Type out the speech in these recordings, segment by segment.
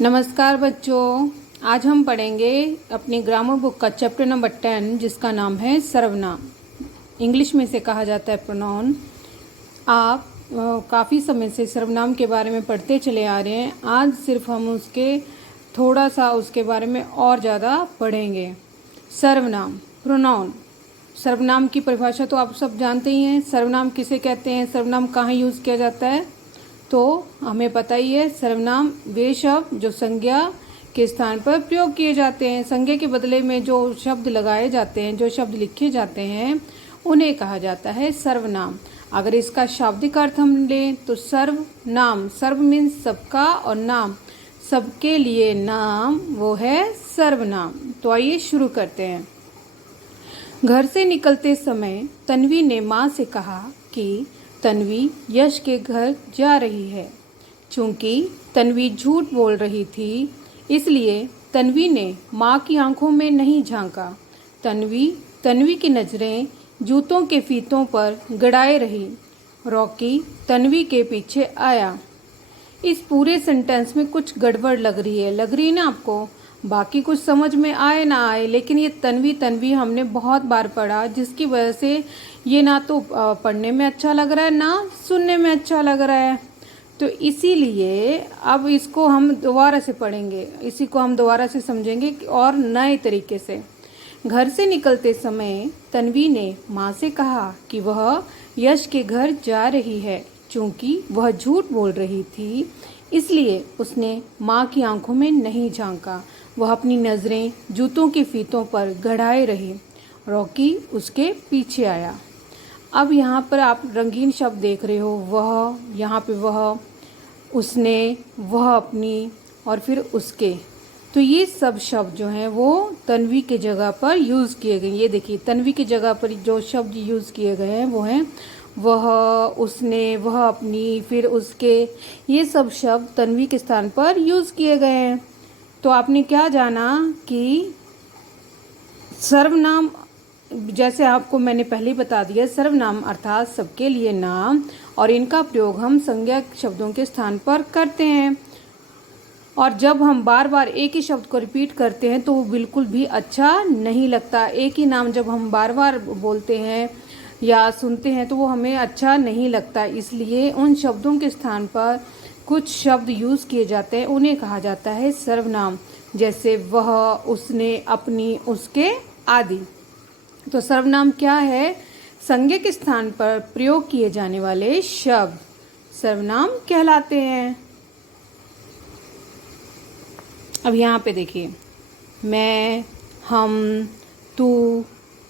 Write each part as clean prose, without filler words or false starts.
नमस्कार बच्चों, आज हम पढ़ेंगे अपनी ग्रामर बुक का चैप्टर नंबर 10 जिसका नाम है सर्वनाम। इंग्लिश में से कहा जाता है प्रोनाउन। आप काफ़ी समय से सर्वनाम के बारे में पढ़ते चले आ रहे हैं। आज सिर्फ हम थोड़ा सा उसके बारे में और ज़्यादा पढ़ेंगे। सर्वनाम, प्रोनाउन। सर्वनाम की परिभाषा तो आप सब जानते ही हैं। सर्वनाम किसे कहते हैं, सर्वनाम कहाँ यूज़ किया जाता है, तो हमें पता ही है। सर्वनाम वे शब्द जो संज्ञा के स्थान पर प्रयोग किए जाते हैं। संज्ञा के बदले में जो शब्द लगाए जाते हैं, जो शब्द लिखे जाते हैं, उन्हें कहा जाता है सर्वनाम। अगर इसका शाब्दिक अर्थ हम लें तो सर्वनाम, सर्व मीन्स सबका और नाम सबके लिए नाम, वो है सर्वनाम। तो आइए शुरू करते हैं। घर से निकलते समय तन्वी ने माँ से कहा कि तन्वी यश के घर जा रही है। चूंकि तन्वी झूठ बोल रही थी, इसलिए तन्वी ने माँ की आंखों में नहीं झांका। तन्वी की नज़रें जूतों के फीतों पर गड़ाए रही। रॉकी तन्वी के पीछे आया। इस पूरे सेंटेंस में कुछ गड़बड़ लग रही है ना आपको? बाकी कुछ समझ में आए ना आए, लेकिन ये तन्वी हमने बहुत बार पढ़ा, जिसकी वजह से ये ना तो पढ़ने में अच्छा लग रहा है ना सुनने में अच्छा लग रहा है। तो इसीलिए अब इसको हम दोबारा से पढ़ेंगे, इसी को हम दोबारा से समझेंगे और नए तरीके से। घर से निकलते समय तन्वी ने माँ से कहा कि वह यश के घर जा रही है। चूँकि वह झूठ बोल रही थी, इसलिए उसने माँ की आंखों में नहीं झांका। वह अपनी नज़रें जूतों के फीतों पर गड़ाए रही। रॉकी उसके पीछे आया। अब यहाँ पर आप रंगीन शब्द देख रहे हो। वह, यहाँ पे वह, उसने, वह अपनी और फिर उसके। तो ये सब शब्द जो हैं वो तन्वी के जगह पर यूज़ किए गए। ये देखिए, तन्वी की जगह पर जो शब्द यूज़ किए गए हैं वो हैं वह, उसने, वह अपनी, फिर उसके। ये सब शब्द तन्वी के स्थान पर यूज़ किए गए हैं। तो आपने क्या जाना कि सर्वनाम, जैसे आपको मैंने पहले ही बता दिया, सर्वनाम अर्थात सबके लिए नाम, और इनका प्रयोग हम संज्ञा शब्दों के स्थान पर करते हैं। और जब हम बार बार एक ही शब्द को रिपीट करते हैं तो वो बिल्कुल भी अच्छा नहीं लगता। एक ही नाम जब हम बार बार बोलते हैं या सुनते हैं तो वो हमें अच्छा नहीं लगता। इसलिए उन शब्दों के स्थान पर कुछ शब्द यूज़ किए जाते हैं, उन्हें कहा जाता है सर्वनाम। जैसे वह, उसने, अपनी, उसके आदि। तो सर्वनाम क्या है? संज्ञा के स्थान पर प्रयोग किए जाने वाले शब्द सर्वनाम कहलाते हैं। अब यहाँ पे देखिए, मैं, हम, तू,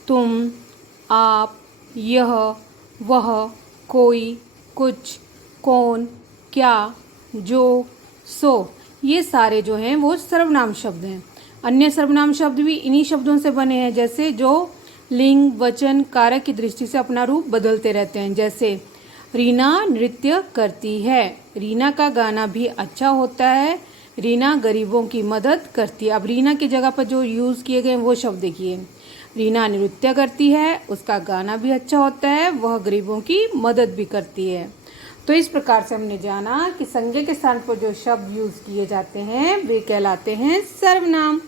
तुम, आप, यह, वह, कोई, कुछ, कौन, क्या, जो, सो, ये सारे जो हैं वो सर्वनाम शब्द हैं। अन्य सर्वनाम शब्द भी इन्हीं शब्दों से बने हैं, जैसे जो लिंग, वचन, कारक की दृष्टि से अपना रूप बदलते रहते हैं। जैसे रीना नृत्य करती है, रीना का गाना भी अच्छा होता है, रीना गरीबों की मदद करती है। अब रीना की जगह पर जो यूज़ किए गए वो शब्द देखिए, रीना नृत्य करती है, उसका गाना भी अच्छा होता है, वह गरीबों की मदद भी करती है। तो इस प्रकार से हमने जाना कि संज्ञा के स्थान पर जो शब्द यूज़ किए जाते हैं वे कहलाते हैं सर्वनाम।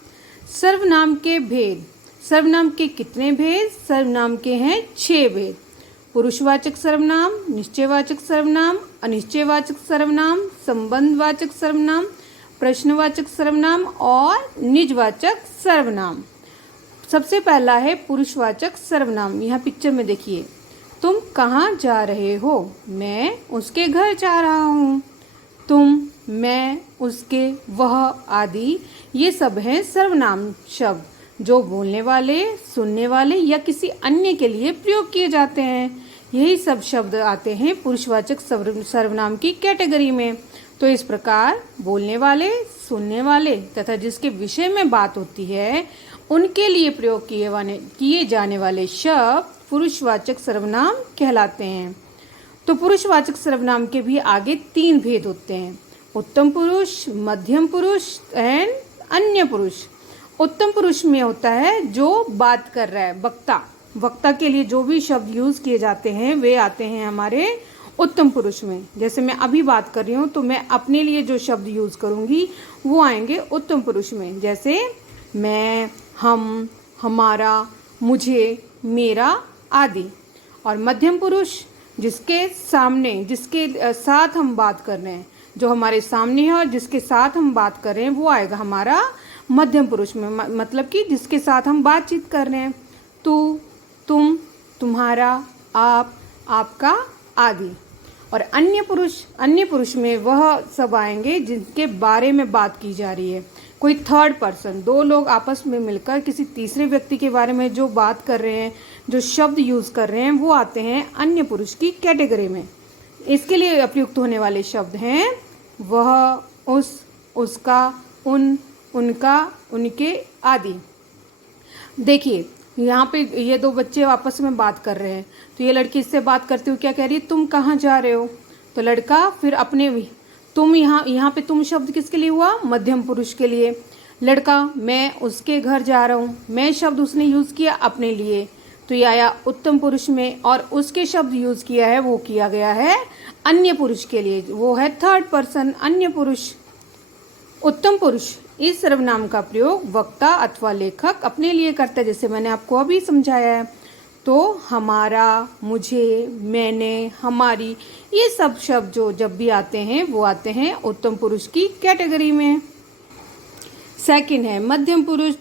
सर्वनाम के भेद। सर्वनाम के कितने भेद? सर्वनाम के हैं 6 भेद। पुरुषवाचक सर्वनाम, निश्चयवाचक सर्वनाम, अनिश्चयवाचक सर्वनाम, संबंधवाचक सर्वनाम, प्रश्नवाचक सर्वनाम और निजवाचक सर्वनाम। सबसे पहला है पुरुषवाचक सर्वनाम। यहाँ पिक्चर में देखिए, तुम कहाँ जा रहे हो? मैं उसके घर जा रहा हूँ। तुम, मैं, उसके, वह आदि ये सब हैं सर्वनाम शब्द जो बोलने वाले, सुनने वाले या किसी अन्य के लिए प्रयोग किए जाते हैं। यही सब शब्द आते हैं पुरुषवाचक सर्वनाम की कैटेगरी में। तो इस प्रकार बोलने वाले, सुनने वाले तथा जिसके विषय में बात होती है उनके लिए प्रयोग किए जाने वाले शब्द पुरुषवाचक सर्वनाम कहलाते हैं। तो पुरुषवाचक सर्वनाम के भी आगे 3 भेद होते हैं, उत्तम पुरुष, मध्यम पुरुष एंड अन्य पुरुष। उत्तम पुरुष में होता है जो बात कर रहा है, वक्ता। वक्ता के लिए जो भी शब्द यूज़ किए जाते हैं वे आते हैं हमारे उत्तम पुरुष में। जैसे मैं अभी बात कर रही हूँ तो मैं अपने लिए जो शब्द यूज़ करूँगी वो आएंगे उत्तम पुरुष में, जैसे मैं, हम, हमारा, मुझे, मेरा आदि। और मध्यम पुरुष जिसके सामने, जिसके साथ हम बात कर रहे हैं, जो हमारे सामने है और जिसके साथ हम बात कर रहे हैं वो आएगा हमारा मध्यम पुरुष में, मतलब कि जिसके साथ हम बातचीत कर रहे हैं। तू, तुम, तुम्हारा, आप, आपका आदि। और अन्य पुरुष में वह सब आएंगे जिनके बारे में बात की जा रही है, कोई थर्ड पर्सन, दो लोग आपस में मिलकर किसी तीसरे व्यक्ति के बारे में जो बात कर रहे हैं, जो शब्द यूज़ कर रहे हैं वो आते हैं अन्य पुरुष की कैटेगरी में। इसके लिए उपयुक्त होने वाले शब्द हैं वह, उस, उसका, उन, उनका, उनके आदि। देखिए यहाँ पे ये दो बच्चे आपस में बात कर रहे हैं, तो ये लड़की इससे बात करते हुए क्या कह रही है, तुम कहाँ जा रहे हो। तो लड़का फिर अपने, तुम, यहाँ पे तुम शब्द किसके लिए हुआ, मध्यम पुरुष के लिए। लड़का, मैं उसके घर जा रहा हूँ, मैं शब्द उसने यूज़ किया अपने लिए, तो ये आया उत्तम पुरुष में। और उसके शब्द यूज़ किया है वो किया गया है अन्य पुरुष के लिए, वो है थर्ड पर्सन, अन्य पुरुष। उत्तम पुरुष इस सर्वनाम का प्रयोग वक्ता अथवा लेखक अपने लिए करता है, जैसे मैंने आपको अभी समझाया है। तो हमारा, मुझे, मैंने, हमारी, ये सब शब्द जो जब भी आते हैं वो आते हैं उत्तम पुरुष की कैटेगरी में। सेकंड है मध्यम पुरुष।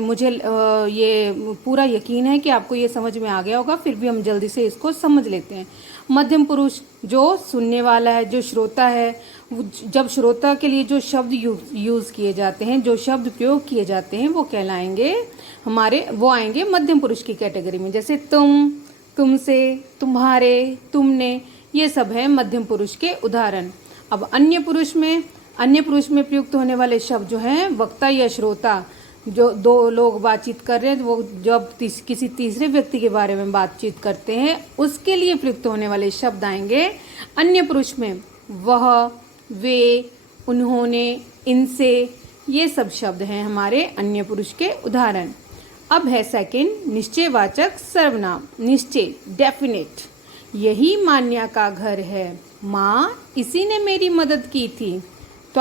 मुझे ये पूरा यकीन है कि आपको ये समझ में आ गया होगा, फिर भी हम जल्दी से इसको समझ लेते हैं। मध्यम पुरुष जो सुनने वाला है, जो श्रोता है, जब श्रोता के लिए जो शब्द यूज़ किए जाते हैं, जो शब्द प्रयोग किए जाते हैं वो कहलाएंगे हमारे, वो आएंगे मध्यम पुरुष की कैटेगरी में। जैसे तुम, तुमसे, तुम्हारे, तुमने, ये सब है मध्यम पुरुष के उदाहरण। अब अन्य पुरुष में प्रयुक्त होने वाले शब्द जो हैं वक्ता या श्रोता, जो दो लोग बातचीत कर रहे हैं वो जब किसी तीसरे व्यक्ति के बारे में बातचीत करते हैं उसके लिए प्रयुक्त होने वाले शब्द आएंगे अन्य पुरुष में। वह, वे, उन्होंने, इनसे, ये सब शब्द हैं हमारे अन्य पुरुष के उदाहरण। अब है सेकंड निश्चयवाचक सर्वनाम। निश्चय, डेफिनेट, यही मान्या का घर है, माँ इसी ने मेरी मदद की थी। तो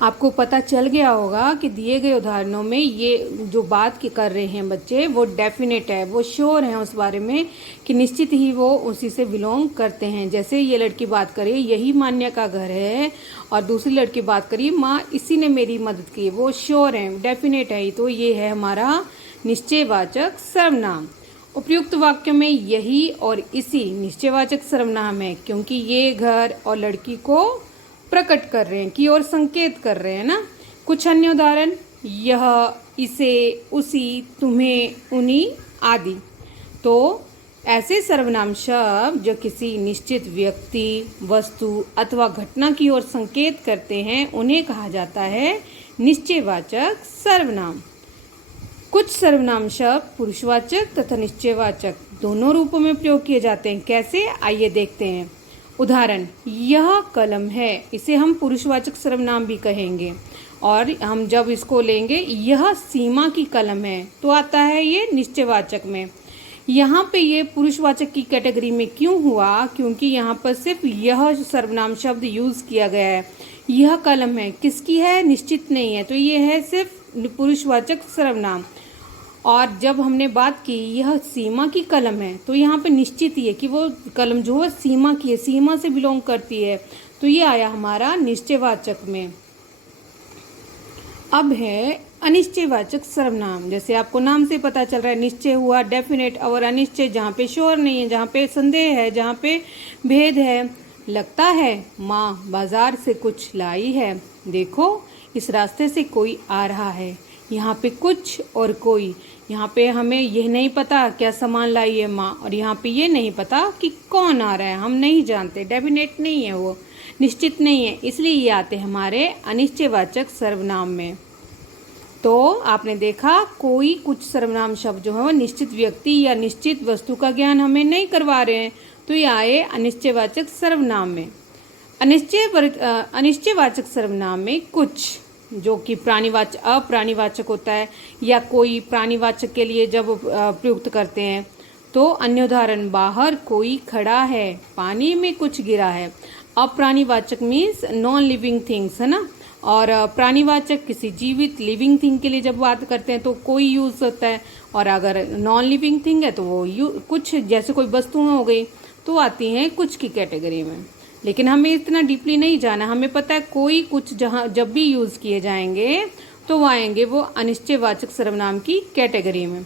आपको पता चल गया होगा कि दिए गए उदाहरणों में ये जो बात की कर रहे हैं बच्चे वो डेफिनेट है, वो श्योर हैं उस बारे में कि निश्चित ही वो उसी से बिलोंग करते हैं। जैसे ये लड़की बात करी यही मान्या का घर है और दूसरी लड़की बात करी माँ इसी ने मेरी मदद की, वो श्योर हैं, डेफिनेट है। तो ये है हमारा निश्चयवाचक सर्वनाम। उपयुक्त वाक्य में यही और इसी निश्चयवाचक सर्वनाम है क्योंकि ये घर और लड़की को प्रकट कर रहे हैं, की ओर संकेत कर रहे हैं ना। कुछ अन्य उदाहरण, यह, इसे, उसी, तुम्हें, उन्हीं आदि। तो ऐसे सर्वनाम शब्द जो किसी निश्चित व्यक्ति, वस्तु अथवा घटना की ओर संकेत करते हैं उन्हें कहा जाता है निश्चयवाचक सर्वनाम। कुछ सर्वनाम शब्द पुरुषवाचक तथा निश्चयवाचक दोनों रूपों में प्रयोग किए जाते हैं। कैसे, आइए देखते हैं। उदाहरण, यह कलम है, इसे हम पुरुषवाचक सर्वनाम भी कहेंगे। और हम जब इसको लेंगे यह सीमा की कलम है तो आता है ये निश्चयवाचक में। यहाँ पे ये पुरुषवाचक की कैटेगरी में क्यों हुआ, क्योंकि यहाँ पर सिर्फ यह सर्वनाम शब्द यूज़ किया गया है। यह कलम है, किसकी है, निश्चित नहीं है, तो ये है सिर्फ पुरुषवाचक सर्वनाम। और जब हमने बात की यह सीमा की कलम है तो यहाँ पे निश्चित ही है कि वो कलम जो है सीमा की है, सीमा से बिलोंग करती है, तो ये आया हमारा निश्चयवाचक में। अब है अनिश्चयवाचक सर्वनाम। जैसे आपको नाम से पता चल रहा है, निश्चय हुआ डेफिनेट, और अनिश्चय जहाँ पे श्योर नहीं है, जहाँ पे संदेह है, जहाँ पे भेद है। लगता है माँ बाजार से कुछ लाई है, देखो इस रास्ते से कोई आ रहा है। यहाँ पे कुछ और कोई, यहाँ पे हमें यह नहीं पता क्या सामान लाई है माँ, और यहाँ पे ये नहीं पता कि कौन आ रहा है, हम नहीं जानते, डेफिनेट नहीं है, वो निश्चित नहीं है, इसलिए ये आते हैं हमारे अनिश्चयवाचक सर्वनाम में। तो आपने देखा कोई कुछ सर्वनाम शब्द जो है वो निश्चित व्यक्ति या निश्चित वस्तु का ज्ञान हमें नहीं करवा रहे हैं, तो ये आए अनिश्चयवाचक सर्वनाम में। अनिश्चयवाचक सर्वनाम में कुछ जो कि अप्राणीवाचक होता है, या कोई प्राणीवाचक के लिए जब प्रयुक्त करते हैं तो अन्य उदाहरण, बाहर कोई खड़ा है, पानी में कुछ गिरा है। अप्राणीवाचक मीन्स नॉन लिविंग थिंग्स, है ना। और प्राणीवाचक किसी जीवित लिविंग थिंग के लिए जब बात करते हैं तो कोई यूज होता है, और अगर नॉन लिविंग थिंग है तो वो कुछ, जैसे कोई वस्तुएं हो गई तो आती हैं कुछ की कैटेगरी में। लेकिन हमें इतना डीपली नहीं जाना, हमें पता है कोई कुछ जहाँ जब भी यूज किए जाएंगे तो वो आएंगे वो अनिश्चयवाचक सर्वनाम की कैटेगरी में।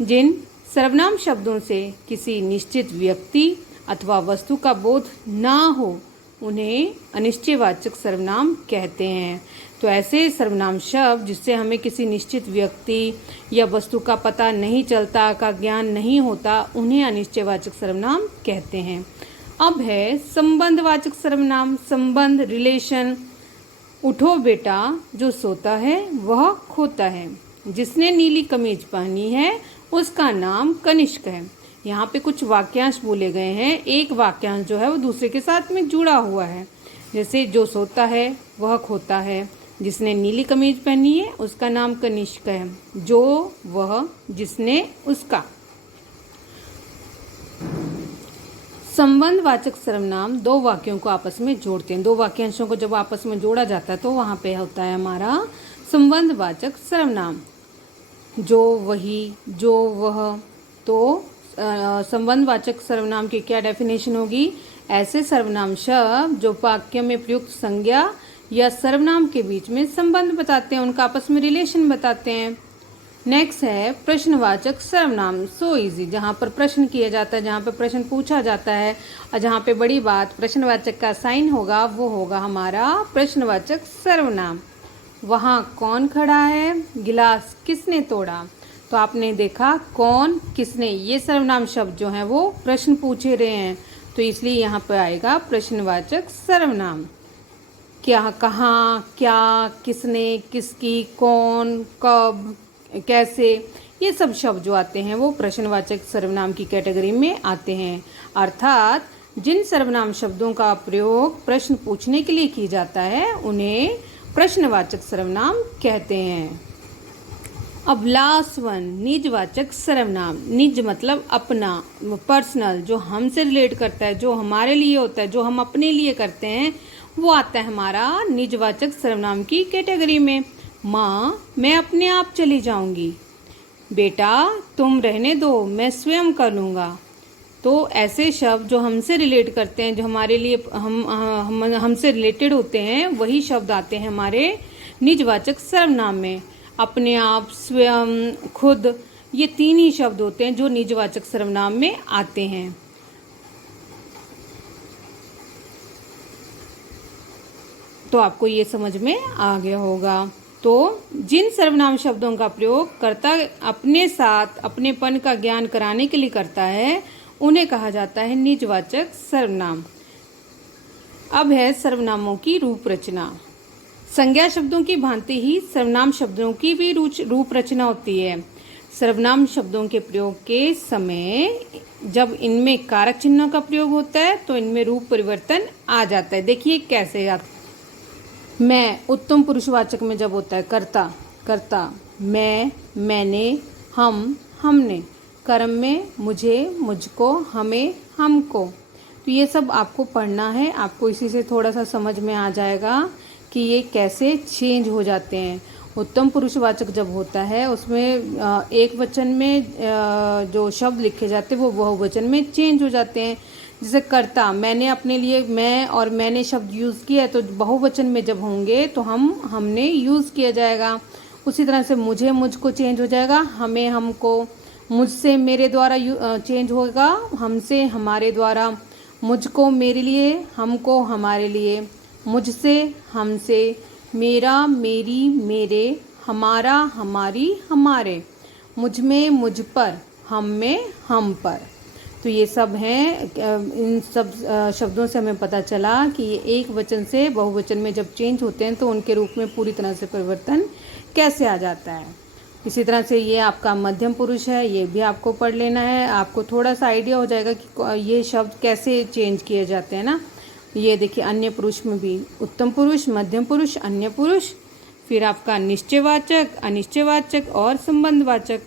जिन सर्वनाम शब्दों से किसी निश्चित व्यक्ति अथवा वस्तु का बोध ना हो उन्हें अनिश्चयवाचक सर्वनाम कहते हैं। तो ऐसे सर्वनाम शब्द जिससे हमें किसी निश्चित व्यक्ति या वस्तु का पता नहीं चलता, का ज्ञान नहीं होता, उन्हें अनिश्चयवाचक सर्वनाम कहते हैं। अब है संबंधवाचक सर्वनाम। संबंध, रिलेशन। उठो बेटा, जो सोता है वह खोता है। जिसने नीली कमीज पहनी है उसका नाम कनिष्क है। यहाँ पे कुछ वाक्यांश बोले गए हैं, एक वाक्यांश जो है वो दूसरे के साथ में जुड़ा हुआ है। जैसे जो सोता है वह खोता है, जिसने नीली कमीज पहनी है उसका नाम कनिष्क है, जो, वह, जिसने, उसका। संबंधवाचक सर्वनाम दो वाक्यों को आपस में जोड़ते हैं। दो वाक्यांशों को जब आपस में जोड़ा जाता है तो वहाँ पे होता है हमारा संबंधवाचक सर्वनाम। जो, वही, जो, वह। तो संबंधवाचक सर्वनाम की क्या डेफिनेशन होगी? ऐसे सर्वनाम शब्द जो वाक्य में प्रयुक्त संज्ञा या सर्वनाम के बीच में संबंध बताते हैं, उनका आपस में रिलेशन बताते हैं। नेक्स्ट है प्रश्नवाचक सर्वनाम। सो इजी, जहाँ पर प्रश्न किया जाता है, जहाँ पर प्रश्न पूछा जाता है और जहाँ पे बड़ी बात प्रश्नवाचक का साइन होगा वो होगा हमारा प्रश्नवाचक सर्वनाम। वहाँ कौन खड़ा है? गिलास किसने तोड़ा? तो आपने देखा कौन, किसने, ये सर्वनाम शब्द जो हैं वो प्रश्न पूछे रहे हैं, तो इसलिए यहाँ पर आएगा प्रश्नवाचक सर्वनाम। क्या, कहाँ, क्या, किसने, किसकी, कौन, कब, कैसे, ये सब शब्द जो आते हैं वो प्रश्नवाचक सर्वनाम की कैटेगरी में आते हैं। अर्थात जिन सर्वनाम शब्दों का प्रयोग प्रश्न पूछने के लिए किया जाता है उन्हें प्रश्नवाचक सर्वनाम कहते हैं। अब लास्ट वन, निजवाचक सर्वनाम। निज मतलब अपना, पर्सनल, जो हमसे रिलेट करता है, जो हमारे लिए होता है, जो हम अपने लिए करते हैं, वो आता है हमारा निजवाचक सर्वनाम की कैटेगरी में। माँ, मैं अपने आप चली जाऊंगी। बेटा, तुम रहने दो, मैं स्वयं कर लूँगा। तो ऐसे शब्द जो हमसे रिलेट करते हैं, जो हमारे लिए हमसे रिलेटेड होते हैं, वही शब्द आते हैं हमारे निजवाचक सर्वनाम में। अपने आप, स्वयं, खुद, ये तीन ही शब्द होते हैं जो निजवाचक सर्वनाम में आते हैं। तो आपको ये समझ में आ गया होगा। तो जिन सर्वनाम शब्दों का प्रयोग कर्ता अपने साथ अपनेपन का ज्ञान कराने के लिए करता है उन्हें कहा जाता है निजवाचक सर्वनाम। अब है सर्वनामों की रूप रचना। संज्ञा शब्दों की भांति ही सर्वनाम शब्दों की भी रूप रचना होती है। सर्वनाम शब्दों के प्रयोग के समय जब इनमें कारक चिन्हों का प्रयोग होता है तो इनमें रूप परिवर्तन आ जाता है। देखिए कैसे आता। मैं उत्तम पुरुषवाचक में जब होता है कर्ता, कर्ता, मैं, मैंने, हम, हमने। कर्म में मुझे, मुझको, हमें, हमको। तो ये सब आपको पढ़ना है, आपको इसी से थोड़ा सा समझ में आ जाएगा कि ये कैसे चेंज हो जाते हैं। उत्तम पुरुषवाचक जब होता है उसमें एक वचन में जो शब्द लिखे जाते हैं वो बहुवचन में चेंज हो जाते हैं। जैसे कर्ता, मैंने अपने लिए मैं और मैंने शब्द यूज़ किया है तो बहुवचन में जब होंगे तो हमने यूज़ किया जाएगा। उसी तरह से मुझे, मुझको चेंज हो जाएगा, हमें, हमको। मुझसे मेरे द्वारा चेंज होगा, हमसे हमारे द्वारा। मुझको मेरे लिए, हमको हमारे लिए। मुझसे हमसे, मेरा मेरी मेरे, हमारा हमारी हमारे। मुझ में मुझ पर, हम में हम पर। तो ये सब हैं। इन सब शब्दों से हमें पता चला कि ये एक वचन से बहुवचन में जब चेंज होते हैं तो उनके रूप में पूरी तरह से परिवर्तन कैसे आ जाता है। इसी तरह से ये आपका मध्यम पुरुष है, ये भी आपको पढ़ लेना है। आपको थोड़ा सा आइडिया हो जाएगा कि ये शब्द कैसे चेंज किए जाते हैं ना। ये देखिए अन्य पुरुष में भी उत्तम पुरुष, मध्यम पुरुष, अन्य पुरुष, फिर आपका निश्चयवाचक, अनिश्चयवाचक और संबंधवाचक।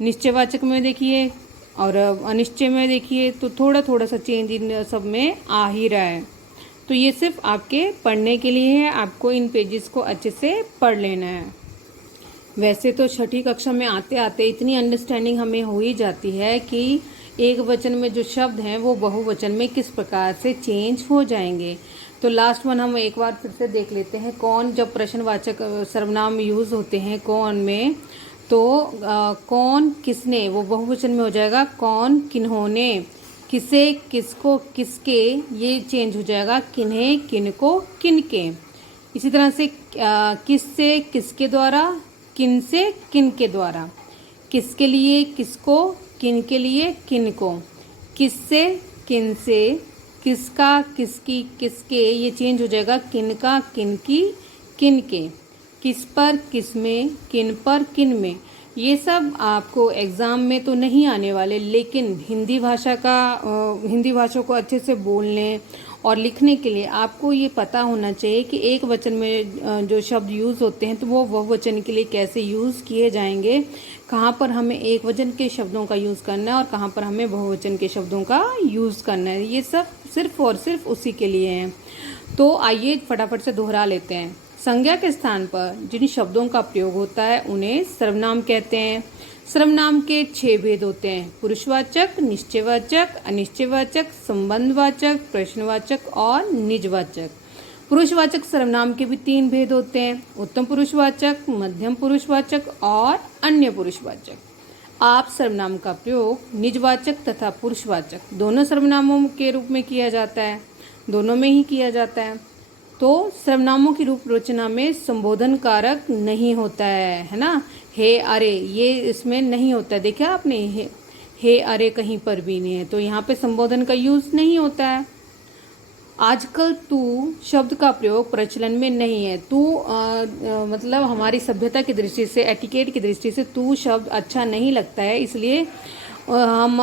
निश्चयवाचक में देखिए और अनिश्चय में देखिए तो थोड़ा थोड़ा सा चेंज इन सब में आ ही रहा है। तो ये सिर्फ आपके पढ़ने के लिए है, आपको इन पेजेस को अच्छे से पढ़ लेना है। वैसे तो छठी कक्षा में आते आते इतनी अंडरस्टैंडिंग हमें हो ही जाती है कि एक वचन में जो शब्द हैं वो बहुवचन में किस प्रकार से चेंज हो जाएंगे। तो लास्ट वन हम एक बार फिर से देख लेते हैं। कौन जब प्रश्नवाचक सर्वनाम यूज होते हैं कौन में, तो कौन किसने वो बहुवचन में हो जाएगा कौन किन्होंने, किसे किसको किसके ये चेंज हो जाएगा किन्हें किनको किनके। इसी तरह से किससे किसके द्वारा, किन से किन के द्वारा, किसके लिए किसको, किन के लिए किन को, किससे किन से, किसका किसकी किसके ये चेंज हो जाएगा किन का किन की किन के, किस पर किस में, किन पर किन में। ये सब आपको एग्ज़ाम में तो नहीं आने वाले, लेकिन हिंदी भाषा को अच्छे से बोलने और लिखने के लिए आपको ये पता होना चाहिए कि एक वचन में जो शब्द यूज़ होते हैं तो वो बहुवचन के लिए कैसे यूज़ किए जाएंगे, कहाँ पर हमें एक वचन के शब्दों का यूज़ करना है और कहाँ पर हमें बहुवचन के शब्दों का यूज़ करना है। ये सब सिर्फ और सिर्फ उसी के लिए हैं। तो आइए फटाफट से दोहरा लेते हैं। संज्ञा के स्थान पर जिन शब्दों का प्रयोग होता है उन्हें सर्वनाम कहते हैं। सर्वनाम के 6 भेद होते हैं: पुरुषवाचक, निश्चयवाचक, अनिश्चयवाचक, संबंधवाचक, प्रश्नवाचक और निजवाचक। पुरुषवाचक सर्वनाम के भी 3 भेद होते हैं: उत्तम पुरुषवाचक, मध्यम पुरुषवाचक और अन्य पुरुषवाचक। आप सर्वनाम का प्रयोग निजवाचक तथा पुरुषवाचक दोनों सर्वनामों के रूप में किया जाता है, दोनों में ही किया जाता है। तो सर्वनामों की रूप रचना में संबोधन कारक नहीं होता है ना। हे अरे ये इसमें नहीं होता है, देखा आपने, हे अरे कहीं पर भी नहीं है, तो यहाँ पे संबोधन का यूज नहीं होता है। आजकल तू शब्द का प्रयोग प्रचलन में नहीं है। तू मतलब हमारी सभ्यता की दृष्टि से, एटिकेट की दृष्टि से तू शब्द अच्छा नहीं लगता है, इसलिए हम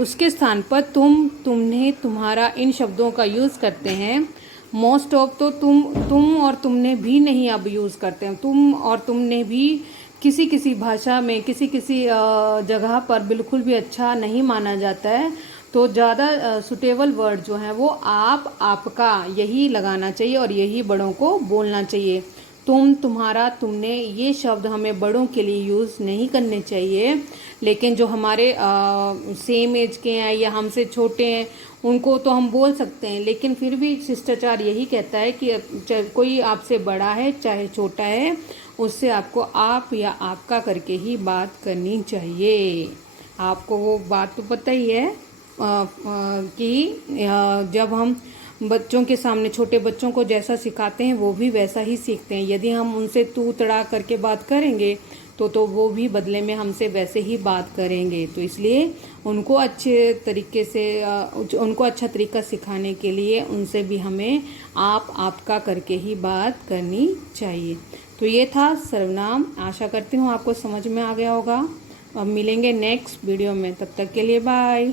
उसके स्थान पर तुम, तुमने, तुम्हारा इन शब्दों का यूज़ करते हैं। मोस्ट ऑफ तो तुम और तुमने भी नहीं अब यूज़ करते हैं। तुम और तुमने भी किसी किसी भाषा में किसी किसी जगह पर बिल्कुल भी अच्छा नहीं माना जाता है। तो ज़्यादा सुटेबल वर्ड जो है वो आप, आपका यही लगाना चाहिए और यही बड़ों को बोलना चाहिए। तुम, तुम्हारा, तुमने ये शब्द हमें बड़ों के लिए यूज़ नहीं करने चाहिए। लेकिन जो हमारे सेम एज के हैं या हमसे छोटे हैं उनको तो हम बोल सकते हैं, लेकिन फिर भी शिष्टाचार यही कहता है कि कोई आपसे बड़ा है चाहे छोटा है उससे आपको आप या आपका करके ही बात करनी चाहिए। आपको वो बात तो पता ही है कि जब हम बच्चों के सामने, छोटे बच्चों को जैसा सिखाते हैं वो भी वैसा ही सीखते हैं। यदि हम उनसे तू तड़ा करके बात करेंगे तो वो भी बदले में हमसे वैसे ही बात करेंगे। तो इसलिए उनको अच्छे तरीके से, उनको अच्छा तरीका सिखाने के लिए उनसे भी हमें आप, आपका करके ही बात करनी चाहिए। तो ये था सर्वनाम। आशा करती हूँ आपको समझ में आ गया होगा। अब मिलेंगे नेक्स्ट वीडियो में, तब तक के लिए बाय।